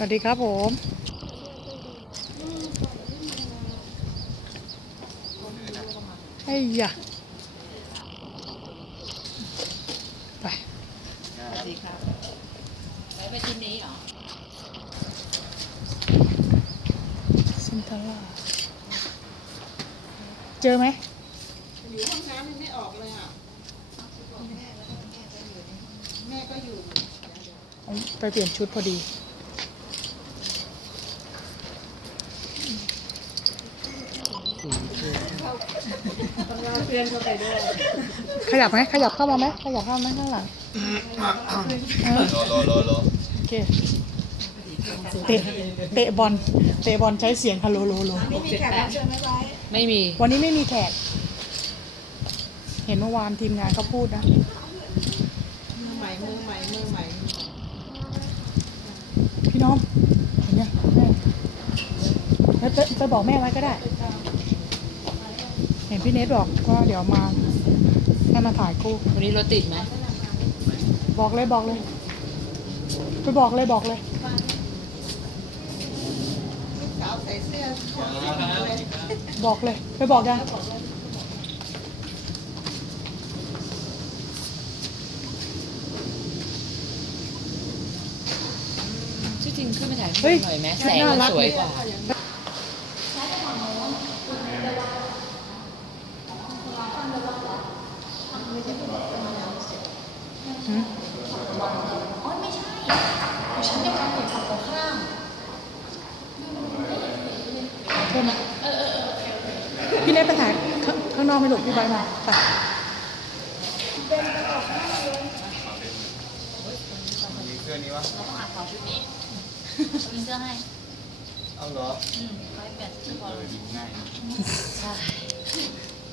วัสดีครับผมไอ้ยะไปสวัสดีครับไปไปที่นี้เหรอซินทาร่าเจอไหมอยู่ห้องน้ำยังไม่ออกเลยอะแม่ก็อยู่เอาไปเปลี่ยนชุดพอดี เพื่อนเข้าไปด้วยขยับไหมขยับเข้ามาไหมขยับเข้ามาข้างหลังรอรอรอรอโอเคเตะเตะบอลเตะบอลใช้เสียงฮัลโหลโลโลไม่มีแขกรับเชิญไหมไว้ไม่มี วันนี้ไม่มีแขก เห็นเมื่อวานทีมงานเขาพูดนะมือใหม่มือใหม่มือใหม่พี่น้องเห็นยังแม่แล้วจะจะบอกแม่ไว้ก็ได้ ห็นพี่เนทบอกว่าเดี๋ยวมาให้มาถ่ายคู่ วันนี้รถติดไหมบอกเลยบอกเลยไปบอกเลยบอกเลยลูกสาวใส่เสื้อขาวเลยบอกเลยไปบอกยังที่จริงขึ้นไปถ่ายรูปเฮ้ยหน่อยไหมแสงน่ามันรักสวยกว่าหื โทษนะพี่เนทไปถ่ายข้างข้างนอกไม่หลบพี่ใบร์ทมาไปมีเสื้อนี้วะต้องอ่านขอชุดนี้มีเสื้อให้ เอาเหรอ อืมไว้เปลี่ยนชุดพอเออดีง่ายใช่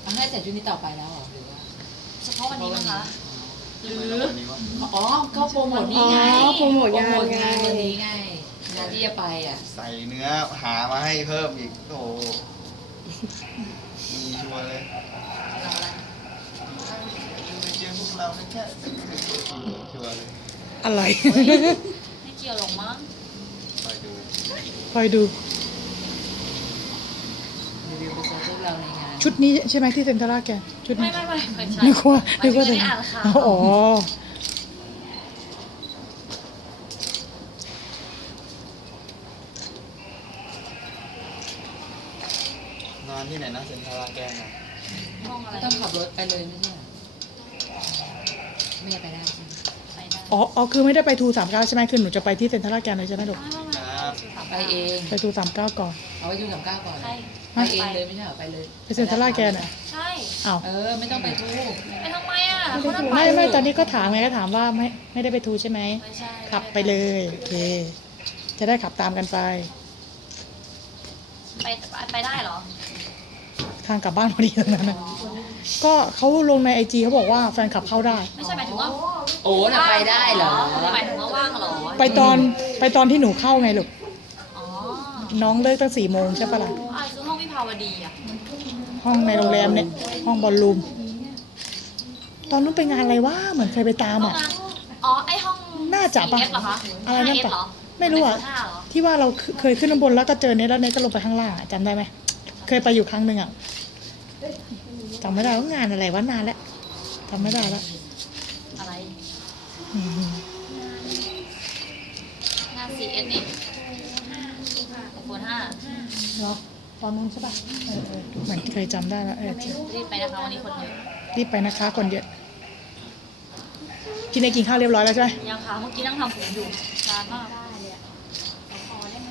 เอาให้ใส่ชุดนี้ต่อไปแล้วเหรอหรือว่าเฉพาะวันนี้มั้งคะหรือวันนี้วะอ๋อ ก็โปรโมทนี่ไงอ๋อโปรโมทงานโปรโมทไงงา นที่จะไปอะ ใส่เนื้อหามาให้เพิ่มอีกโอ้โหมีชัวร์เลยอะไรไปเจอพวกเราแค่ชัวร์เลยอะไรไม่เกี่ยวหรอกมั้งไปดูคอยดู รีวิวไปเจอพวกเราในงานชุดนี้ใช่ไหมที่เซ็นทรัลแกชุดไม่นี้ไม่ไม่ไม่ใช่นึกว่านึกว่าไม่ได้อ่านข่าว อ๋อ นอน ที่ไหนนะเซ็นทรัลลาดแกนอะห้องอะไรต้องขับรถไปเลยไม่ใช่เหรอไม่ได้ไปได้ใช่ไหมไปได้อ๋ออ๋อคือไม่ได้ไปทูสามเก้าใช่ไหมคือหนูจะไปที่เซ็นทรัลแกนเลยใช่ไหมลูกไม่ไม่ไม่ครับไปเองไปทูสามเก้าก่อน เอาไว้ดูสามเก้าก่อนใช่ไปเองเลยไม่ใช่เหรอไปเลยไปเซ็นทรัลลาดแกนอะใช่อ้าวเออไม่ต้องไปทูกไปทำไมอะเขานั่งไปไม่ไม่ตอนนี้ก็ถามไงก็ถามว่าไม่ไม่ได้ไปทูใช่ไหมไม่ใช่ขับไปเลยโอเค จะได้ขับตามกันไป ไปไปได้เหรอ ทางกลับบ้านพอดีตรงนั้นนะก็เขาลงในไอจีเขาบอกว่าแฟนขับเข้าได้ ไม่ใช่หมายถึงว่าโอ้น่ะไปได้เหรอ หมายถึงว่าว่างเหรอไปตอนไปตอนที่หนูเข้าไงลูกอ๋อน้องเลิกตั้งสี่โมงใช่ปะล่ะอะคือห้องวิภาวดีอะห้องในโรงแรมเนี่ย ห้องบอลลูมตอนนู้นไปงานอะไรวะเหมือนเคยไปตามห้องอะ นั้นอ๋อไอห้อง น่าจะปะ 4F เหรอคะอะไรนั่นปะ 5F เหรอไม่รู้อะห้าเหรอที่ว่าเราเคยขึ้นข้างบนแล้วก็เจอเน็ตแล้วเน็ตก็ลงไปข้างล่างอะจำได้ไหม เคยไปอยู่ครั้งหนึ่งอะจำไม่ได้ว่างานอะไรวะนานแล้วจำไม่ได้แล้วอะไรอืมงาน 4S นี่ไอโฟนห้าเหรอตอนนู้นใช่ปะเออเออเหมือนเคยจำได้แล้วเออรีบไปนะคะวันนี้คนเยอะรีบไปนะคะคนเยอะกินได้กินข้าวเรียบร้อยแล้วใช่ไหมยังค่ะเมื่อกี้นั่งทำผมอยู่นานมาก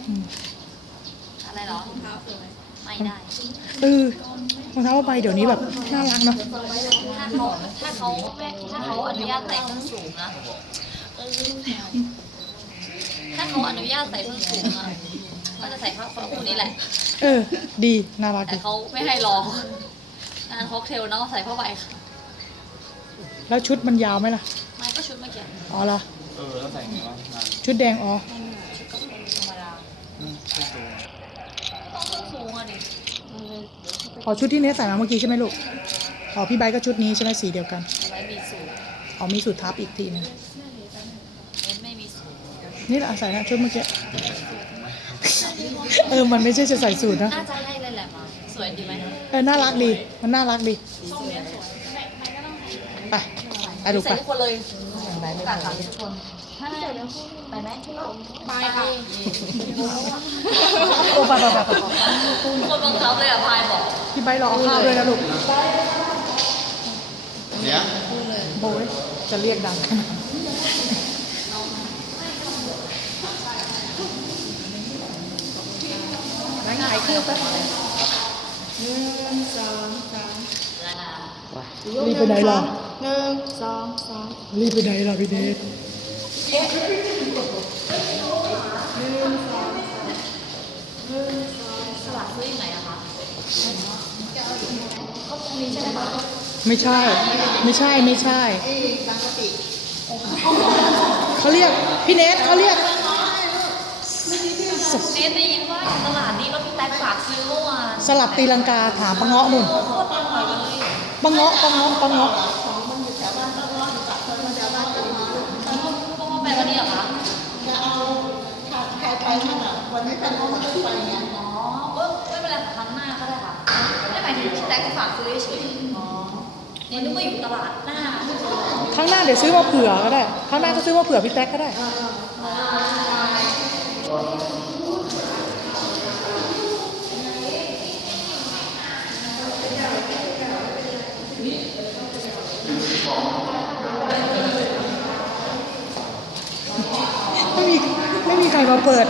อืมอะไรเหรอไม่ได้ เออรองเท้าผ้าใบเดี๋ยวนี้แบบน่ารักเนาะถ้าเขาถ้าเขาไม่ถ้าเขาอนุญาตใส่ส้นสูงนะเออถ้าเขาอนุญาตใส่ส้นสูงอะก็จะใส่ผ้าคู่นี้แหละ เออ ดีน่ารักแต่ดีเขาไม่ให้ลองงานค็อกเทลเนาะใส่ผ้าใบค่ะแล้วชุดมันยาวไหมล่ะไม่ก็ชุดเมื่อกี้อ๋อเหรอเออแล้วใส่ไงวะงานชุดแดงอ๋อ ชุดก็เป็นธรรมดา อืมขึ้นตัว ต้องส้นสูงอะดิ อ๋อชุดที่เนสใส่มาเมื่อกี้ใช่ไหมลูกอ๋อพี่ใบร์ทก็ชุดนี้ใช่ไหมสีเดียวกันเอาไว้มีสูงอ๋อมีสูตรทับอีกทีหนึงเน้นไม่มีสูงอนี่แหละใส่นะชุดเมื่อกี้เออมันไม่ใช่จะใส่สูตรนะน่าจะให้เลยแหละมาสวยดีไหมเออน่ารักดีมันน่ารักดีไปไปดูใส่ไป ทุกคนเลยกาขาวทุกคนถ้า ไปไหมไปค่ะโอ้ไปไปไปไปคนบังคับเลยอะพายบอกพี่ใบรอเอาข้าวด้วยนะลูกเดี๋ยโอ้ยจะเรียกดังนั่งถ่ายคู่แป๊บนึงรีบไปไหนล่ะหนึ่งสองสามรีบไปไหนล่ะพี่เดช ไงอะคะก็ตรงนี้ใช่ไหมคะไม่ใช่ ไม่ใช่ไม่ใช่ไอ้บางกะปิเขาเรียกพี่เนทเขาเรียกเนทได้ยินว่าตลาดนี้แล้วพี่แต๊กฝากซื้อเมื่อวานสลับตีลังกาถามปังเงาะนุ่นโอ้โคตรอร่อยเลยปังเงาะปังเงาะปังเงาะเพราะว่าไปวันนี้ เหรอคะจะเอาขาดใครไปมั่งอะวันนี้เป็นเพราะมันไม่ไปไงอ๋อเออไม่เป็นไรค่ะครั้งหน้าก็ได้ค่ะไม่หมายถึงพี่แต๊กฝากซื้อเฉยๆอ๋อเนี่ยนึกว่าอยู่ตลาดหน้าครั้งหน้าเดี๋ยวซื้อมาเผื่อก็ได้ครั้งหน้าก็ซื้อมาเผื่อพี่แท็กก็ได้ มาเปิด